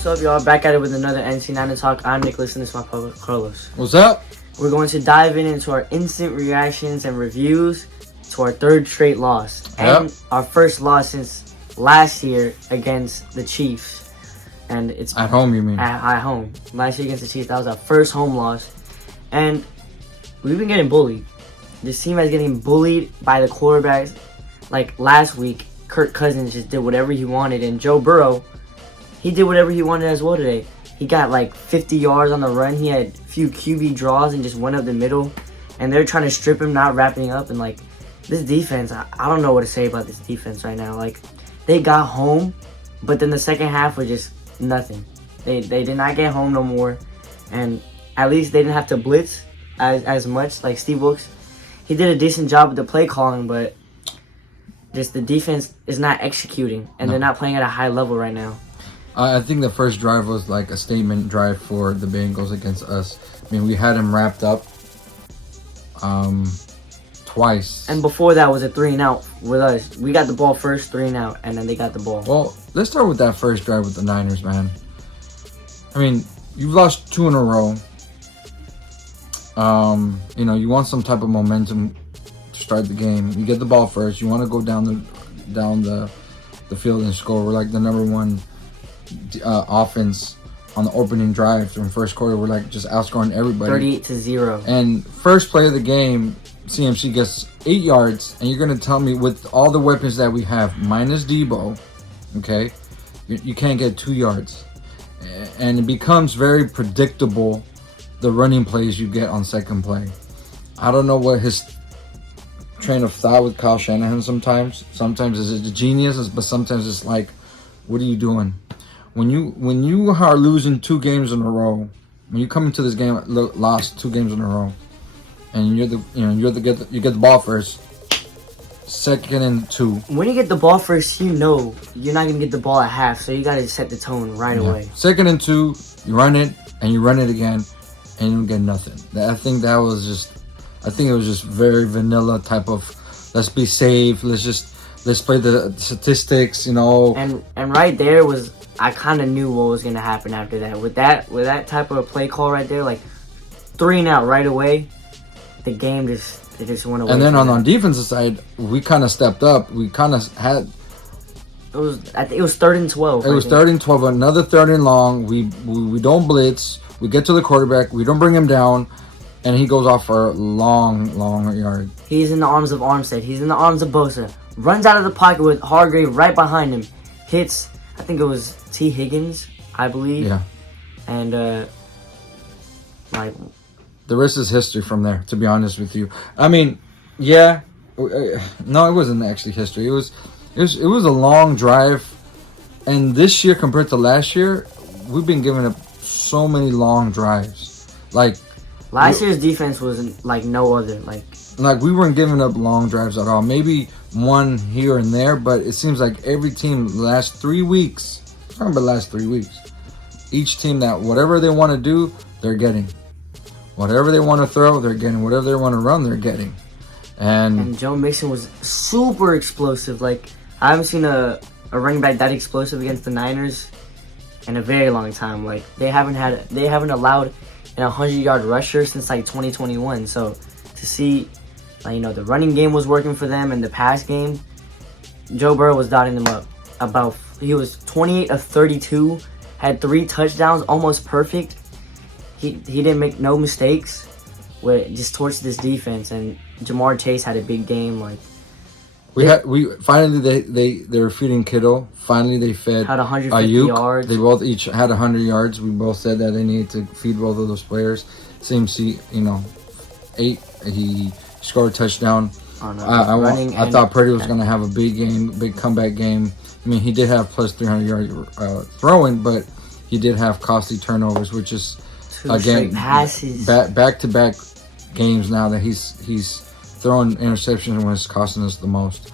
What's up, y'all? Back at it with another NC9 Talk. I'm Nicholas, and this is my public Carlos. What's up? We're going to dive into our instant reactions and reviews to our third straight loss. And our first loss since last year against the Chiefs. And it's at home, you mean? At home. Last year against the Chiefs, that was our first home loss. And we've been getting bullied. This team is getting bullied by the quarterbacks. Like last week, Kirk Cousins just did whatever he wanted, and Joe Burrow, he did whatever he wanted as well today. He got like 50 yards on the run. He had a few QB draws and just went up the middle. And they're trying to strip him, not wrapping up. And like, this defense, I don't know what to say about this defense right now. Like, they got home, but then the second half was just nothing. They did not get home no more. And at least they didn't have to blitz as much. Like Steve Wilkes, he did a decent job with the play calling, but just the defense is not executing. And they're not playing at a high level right now. I think the first drive was like a statement drive for the Bengals against us. I mean, we had them wrapped up twice. And before that was a 3-and-out with us. We got the ball first, 3-and-out, and then they got the ball. Well, let's start with that first drive with the Niners, man. I mean, you've lost 2 in a row. You know, you want some type of momentum to start the game. You get the ball first. You want to go down the field and score. We're like the number one offense on the opening drive from first quarter. We're like just outscoring everybody 38-0. And first play of the game, CMC gets 8 yards, and you're gonna tell me with all the weapons that we have minus Debo, okay, you can't get 2 yards. And it becomes very predictable, the running plays you get on second play. I don't know what his train of thought with Kyle Shanahan sometimes is a genius, but sometimes it's like, what are you doing? When you are losing 2 games in a row, when you come into this game lost 2 games in a row, and you get the ball first, 2nd and 2. When you get the ball first, you know you're not gonna get the ball at half, so you gotta set the tone right away. 2nd and 2, you run it and you run it again, and you get nothing. I think it was just very vanilla type of, let's be safe, let's play the statistics, you know. And right there was, I kind of knew what was gonna happen after that. With that type of play call right there, like 3-and-out right away, the game just went away. And then on the defensive side, we kind of stepped up. We kind of had. I think it was 3rd and 12. It was 3rd and 12. Another 3rd and long. We don't blitz. We get to the quarterback. We don't bring him down, and he goes off for a long yard. He's in the arms of Armstead. He's in the arms of Bosa. Runs out of the pocket with Hargrave right behind him. Hits, I think it was T. Higgins, I believe. Yeah. And like, the rest is history from there, to be honest with you. I mean, yeah. No, it wasn't actually history. It was a long drive. And this year compared to last year, we've been giving up so many long drives. Like last year's defense was like no other. Like we weren't giving up long drives at all. Maybe one here and there, but it seems like every team the last 3 weeks, I'm talking about the last 3 weeks, each team that whatever they want to do, they're getting. Whatever they want to throw, they're getting. Whatever they want to run, they're getting. And Joe Mixon was super explosive. Like, I haven't seen a running back that explosive against the Niners in a very long time. Like, they haven't allowed an 100-yard rusher since like 2021. So to see, like, you know, the running game was working for them and the pass game, Joe Burrow was dotting them up. He was 28 of 32, had 3 touchdowns, almost perfect. He didn't make no mistakes. Just torched this defense, and Jamar Chase had a big game. Like, we finally they were feeding Kittle. Finally they fed had 150 Ayuk. yards. They both each had 100 yards. We both said that they needed to feed both of those players. Same seat, you know, 8. He scored a touchdown. I thought Purdy was gonna have a big game, big comeback game. I mean, he did have plus 300 yards throwing, but he did have costly turnovers, which is. Again, back-to-back games now that he's throwing interceptions when it's costing us the most.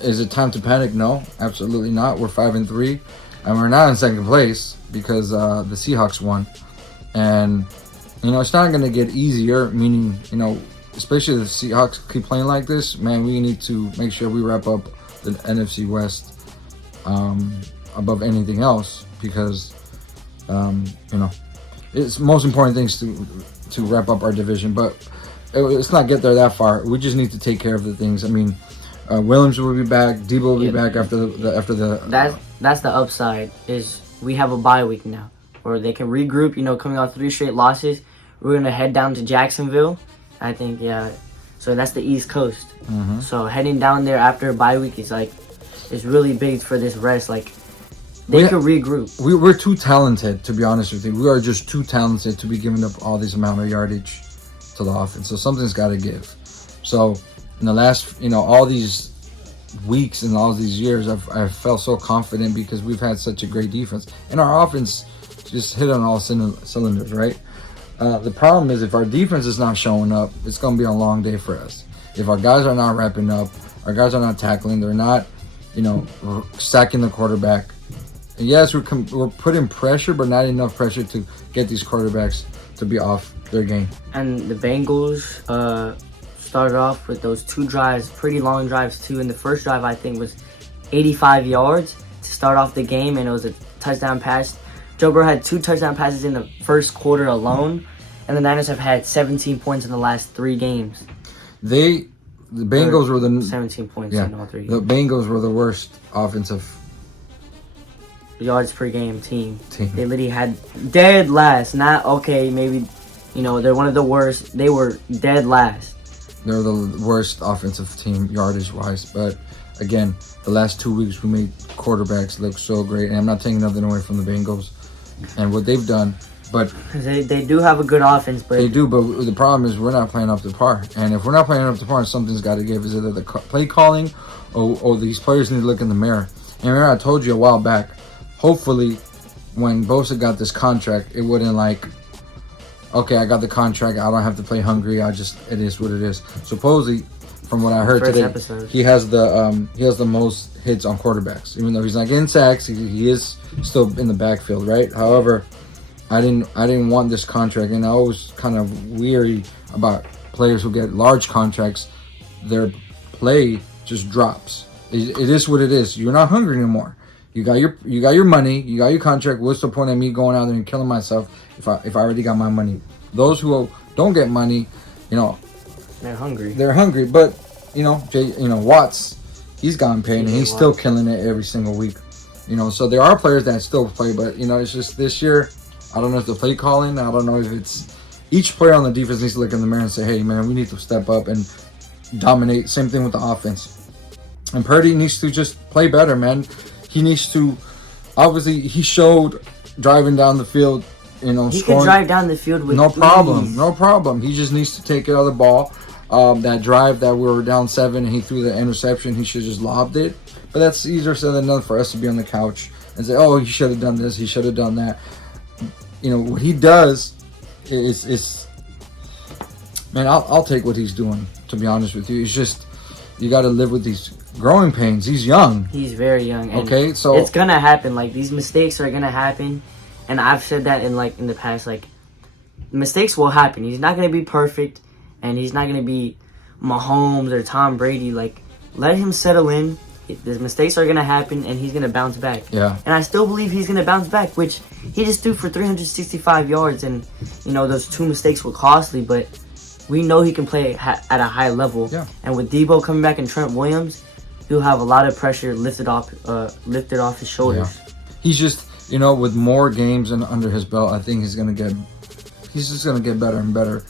Is it time to panic? No, absolutely not. We're 5-3, and we're not in second place because the Seahawks won. And you know, it's not going to get easier. Meaning, you know, especially if the Seahawks keep playing like this, man, we need to make sure we wrap up the NFC West above anything else, because You know, it's most important things to wrap up our division, but let's not get there that far. We just need to take care of the things. I mean, Williams will be back. Debo will be back after the. That's the upside is we have a bye week now, where they can regroup. You know, coming off 3 straight losses, we're gonna head down to Jacksonville. I think So that's the East Coast. Mm-hmm. So heading down there after a bye week is really big for this rest. Like they could regroup. We're too talented, to be honest with you. We are just too talented to be giving up all this amount of yardage to the offense. So something's got to give. So in the last, all these weeks and all these years, I've felt so confident because we've had such a great defense. And our offense just hit on all cylinders, right? The problem is if our defense is not showing up, it's going to be a long day for us. If our guys are not wrapping up, our guys are not tackling, they're not, sacking the quarterback. And yes, we're putting pressure, but not enough pressure to get these quarterbacks to be off their game. And the Bengals started off with those 2 drives, pretty long drives too. And the first drive, I think, was 85 yards to start off the game, and it was a touchdown pass. Joe Burrow had 2 touchdown passes in the first quarter alone, and the Niners have had 17 points in the last 3 games. The Bengals were the 17 points in all 3 games. The Bengals were the worst offensive yards per game team. They literally had dead last. Not okay, maybe they're one of the worst. They were dead last. They're the worst offensive team yardage wise, but again, the last 2 weeks we made quarterbacks look so great, and I'm not taking nothing away from the Bengals and what they've done, but they do have a good offense, but they do. But the problem is we're not playing up to par, and if we're not playing up to par, something's got to give. Is either the play calling, or these players need to look in the mirror. And remember, I told you a while back. Hopefully, when Bosa got this contract, it wouldn't okay, I got the contract. I don't have to play hungry. It is what it is. Supposedly, from what I heard today, he has the most hits on quarterbacks. Even though he's not getting sacks, he is still in the backfield, right? However, I didn't want this contract, and I was kind of weary about players who get large contracts. Their play just drops. It is what it is. You're not hungry anymore. You got your money, you got your contract. What's the point of me going out there and killing myself if I already got my money? Those who don't get money, they're hungry. They're hungry, but Watts, he's gotten paid and he's still killing it every single week. So there are players that still play, but it's just this year. I don't know if the play calling. I don't know if it's each player on the defense needs to look in the mirror and say, "Hey, man, we need to step up and dominate." Same thing with the offense. And Purdy needs to just play better, man. He needs to, obviously, he showed driving down the field, He can drive down the field with no ease. problem. He just needs to take care of the ball. That drive that we were down 7 and he threw the interception, he should just lobbed it. But that's easier said than done for us to be on the couch and say, "Oh, he should have done this, he should have done that." What he does is man, I'll take what he's doing, to be honest with you. It's just, you got to live with these growing pains. He's young. He's very young. And okay, so it's gonna happen. These mistakes are gonna happen, and I've said that in the past. Mistakes will happen. He's not gonna be perfect, and he's not gonna be Mahomes or Tom Brady. Let him settle in. The mistakes are gonna happen, and he's gonna bounce back. Yeah. And I still believe he's gonna bounce back, which he just threw for 365 yards, and those 2 mistakes were costly, but we know he can play at a high level. Yeah. And with Debo coming back and Trent Williams, he'll have a lot of pressure lifted off his shoulders. Yeah. He's just, with more games under his belt, I think he's just gonna get better and better.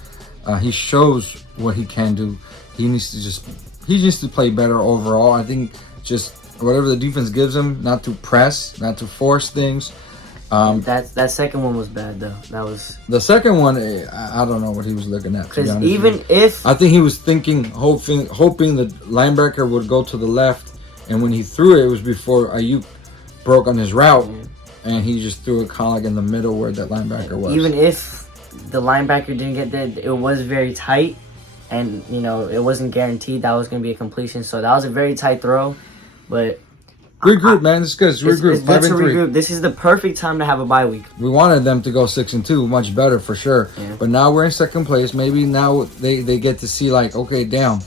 He shows what he can do. He needs to play better overall. I think just whatever the defense gives him, not to press, not to force things. That second one was bad though. That was the second one. I don't know what he was looking at. Because even if I think he was hoping the linebacker would go to the left, and when he threw it, it was before Ayuk broke on his route, and he just threw it kind of in the middle where that linebacker was. Even if the linebacker didn't get there, it was very tight, and it wasn't guaranteed that was going to be a completion. So that was a very tight throw, but. Regroup, man. It's good. It's regroup. It's good to regroup. This is the perfect time to have a bye week. We wanted them to go 6-2, much better for sure. Yeah. But now we're in second place. Maybe now they get to see okay, damn,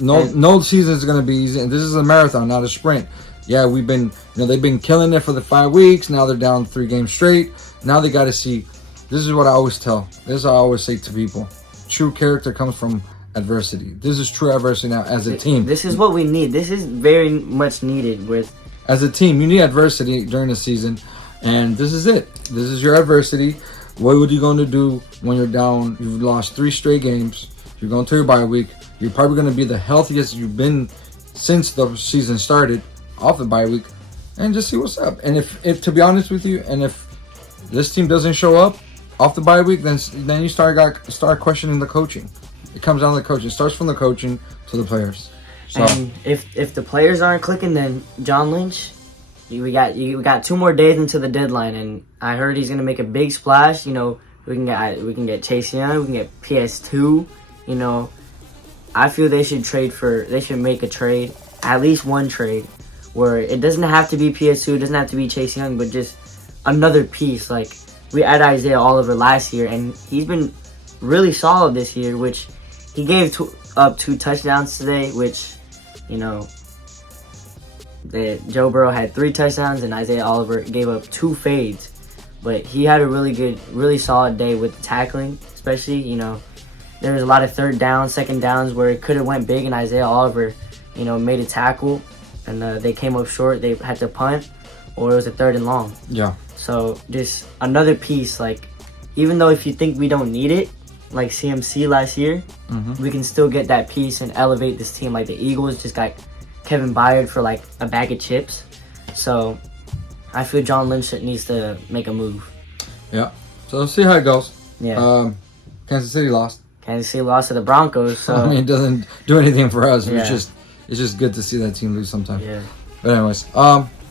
no season is gonna be easy. This is a marathon, not a sprint. yeah, they've been killing it for the 5 weeks. Now they're down 3 games straight. Now they got to see. This is what I always tell. This is what I always say to people. True character comes from adversity. This is true adversity now as a team. This is what we need. This is very much needed with. As a team, you need adversity during the season, and this is it. This is your adversity. What are you going to do when you're down? You've lost 3 straight games. You're going to your bye week. You're probably going to be the healthiest you've been since the season started off the bye week, and just see what's up. And if to be honest with you, and if this team doesn't show up off the bye week, then you start questioning the coaching. It comes down to the coaching. It starts from the coaching to the players. So, and if the players aren't clicking, then John Lynch, we got 2 more days until the deadline, and I heard he's gonna make a big splash. You know, we can get Chase Young, we can get PS2. You know, I feel they should make a trade, at least one trade, where it doesn't have to be PS2, it doesn't have to be Chase Young, but just another piece. Like, we had Isaiah Oliver last year, and he's been really solid this year, which he gave up 2 touchdowns today, which, you know, Joe Burrow had 3 touchdowns, and Isaiah Oliver gave up 2 fades. But he had a really solid day with the tackling, especially, you know, there was a lot of 3rd downs, 2nd downs where it could have went big, and Isaiah Oliver, you know, made a tackle, and they came up short. They had to punt, or it was a 3rd and long. Yeah. So just another piece. Like, even though if you think we don't need it, like CMC last year, we can still get that piece and elevate this team. Like the Eagles just got Kevin Byard for like a bag of chips. So I feel John Lynch needs to make a move. Yeah. So let's see how it goes. Yeah. Kansas City lost. Kansas City lost to the Broncos. So I mean, it doesn't do anything for us. Yeah. It's just good to see that team lose sometimes. Yeah. But anyways,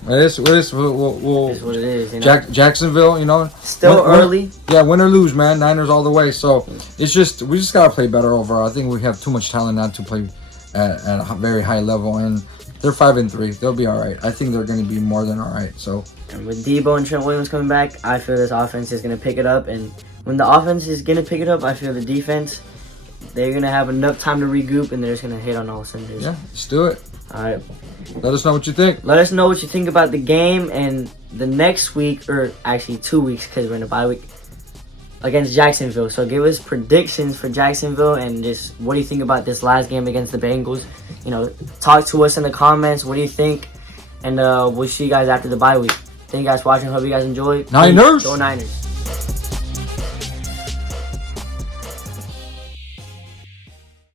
it is what it is. You know? Jacksonville, you know, still early. Yeah, win or lose, man. Niners all the way. So we just gotta play better overall. I think we have too much talent not to play at a very high level, and they're 5-3. They'll be all right. I think they're going to be more than all right. So, and with Debo and Trent Williams coming back, I feel this offense is going to pick it up. And when the offense is going to pick it up, I feel the defense, they're going to have enough time to regroup, and they're just going to hit on all cylinders. Yeah, let's do it. All right. Let us know what you think. Let us know what you think about the game, and the next week, or actually 2 weeks because we're in a bye week, against Jacksonville. So give us predictions for Jacksonville, and just what do you think about this last game against the Bengals. You know, talk to us in the comments. What do you think? And we'll see you guys after the bye week. Thank you guys for watching. Hope you guys enjoyed. Niners! Go Niners.